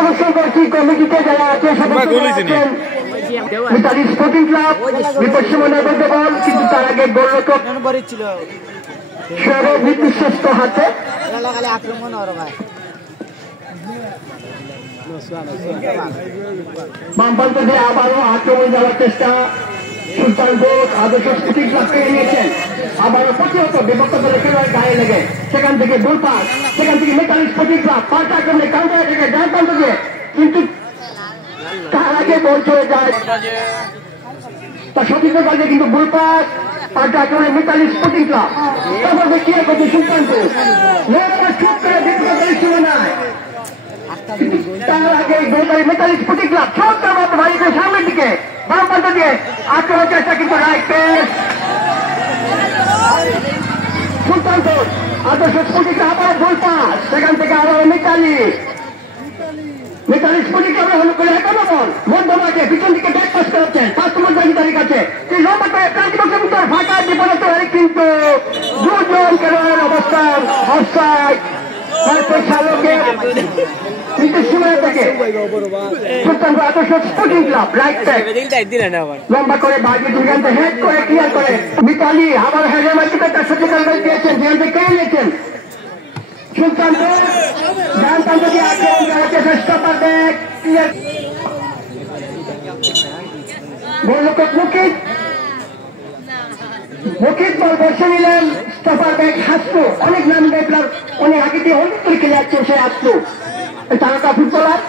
অবশ্যই করছি কমিটিতে যারা আছে মিতালি স্পোর্টিং ক্লাব বিপক্ষে মনে করতে বল, কিন্তু তার আগে গোলরক্ষক বিশ্বস্ত হাতে বামপান্ত দিয়ে আবারও আক্রমণ যাওয়ার চেষ্টা। সুলতানপুর আদর্শ স্পোর্টিং ক্লাবকে নিয়েছেন, আবারও প্রতিহত বিভক্ত করে খেলোয়াড় গায়ে লেগে সেখান থেকে গোল পাস, সেখান থেকে মিতালি স্পোর্টিং ক্লাব পাল্টা আক্রমণে কাউন্টার থেকে ডান প্রান্ত দিয়ে, কিন্তু তার আগে বল চলে যায় তার সতীর্থ কাজে, কিন্তু গোল পাস পাল্টা আক্রমণে মিতালি স্পোর্টিং ক্লাব তারপর ক্লিয়ার করছে সুলতানপুর চুপ করে বিপদের সীমানায়। তার আগে মিতালি স্পোর্টিং ক্লাব চমৎকার মতো বাড়িতে সামনের দিকে বাম প্রান্ত দিয়ে আক্রমণ চেষ্টা, কিন্তু রাইট পেস সুলতানপুর আদর্শ স্পোর্টিং ক্লাব আবার গোল পাস, সেখান থেকে আবার মিতালি স্পোর্টিং ক্লাবে হলো করে একান্ন বল মধ্যমাঠে পিছন দিকে ব্যাক পাস করাচ্ছেন 5 নম্বর জায়গার কাছে লম্বা করে প্রান্তিকের ভিতর ফাঁকা বিপরীত হয়, কিন্তু দুজন খেলোয়াড়ের অবস্থান অফসাইড। তারপর শালকের নিচের সীমানা থেকে সুলতানপুর আদর্শ স্পোর্টিং ক্লাব রাইট ব্যাক লম্বা করে বাড়ি দুর্গান্ত হেড করে ক্লিয়ার করে মিতালি আবার হেডের মাধ্যমে তার সচেতন দিয়েছেন, যেখান থেকে কেড়ে নিয়েছেন সুলতানপুর ডান প্রান্ত দিয়ে আক্রমণ করার চেষ্টা পারবে গোলরক্ষক মুকিত বল বসে নিলেন স্টপার ব্যাক হাসলু, অনেক নাম দেখলাম অনেক আগে দিয়ে অনেক করে খেলে যাচ্ছে সে হাসলু তারকা ফুটবলার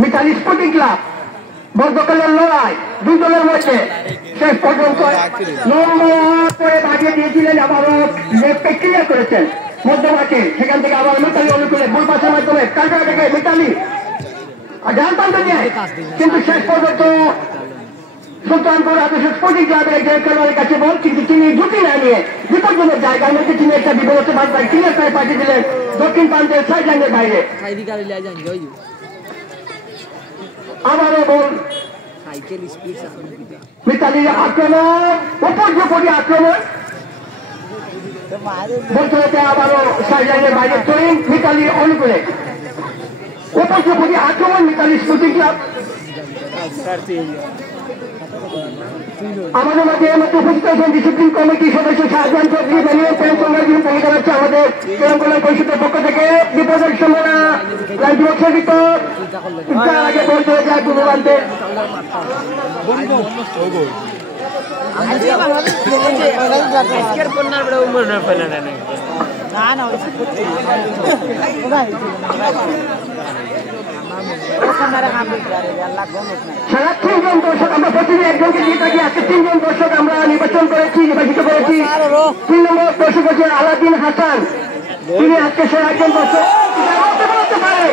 মিতালি স্পোর্টিং ক্লাব বর্ধকালের লড়াই দুই দলের মধ্যে শেষ পর্যন্ত করে বাজিয়ে দিয়েছিলেন, আবারও লেফটে ক্লিয়ার করেছেন মধ্যমাঠে, সেখান থেকে আবার মিতালি অনুকূলে গোল পাসের মাধ্যমে কালকা থেকে মিতালি ডান প্রান্ত দিয়ে, কিন্তু শেষ পর্যন্ত সুলতানপুর আদর্শ স্পোর্টিং ক্লাবের খেলোয়াড়ের কাছে বল, কিন্তু তিনি ঝুঁকি না নিয়ে বিপজ্জনক জায়গার মধ্যে তিনি একটা বিপদ বাদ ক্লিয়ার করে পাঠিয়ে দিলেন দক্ষিণ প্রান্তের সাইড লাইনের বাইরে। আবারও বল মিতালির আক্রমণ উপর্যপরি আক্রমণ বলতে হতে আবারও সাইড লাইনের বাইরে তৈরি মিতালির অনুকূলে উপর্যপরি আক্রমণ মিতালি স্পোর্টিং ক্লাব। আমাদের মাঝে উপস্থিত আছেন ডিসিপ্লিন কমিটির সদস্য শাহজাহান চৌধুরী বেনিয়ান প্যান্ট সংগ্রামী ভূমিকা রাখছে আমাদের ক্রীড়া পরিষদের পক্ষ থেকে বিপদের সম্ভাবনা রাজ্যবর্ষের ভিতর তার আগে বলতে হয়ে যায় পূর্ববান্তের সারা 3 জন দর্শক আমরা প্রতিদিন একজনকে দিয়ে থাকি, আজকে 3 জন দর্শক আমরা নির্বাচিত করেছি 3 নম্বর দর্শক হচ্ছেন আলাদিন হাসান, তিনি আজকে সেরা একজন দর্শক পারে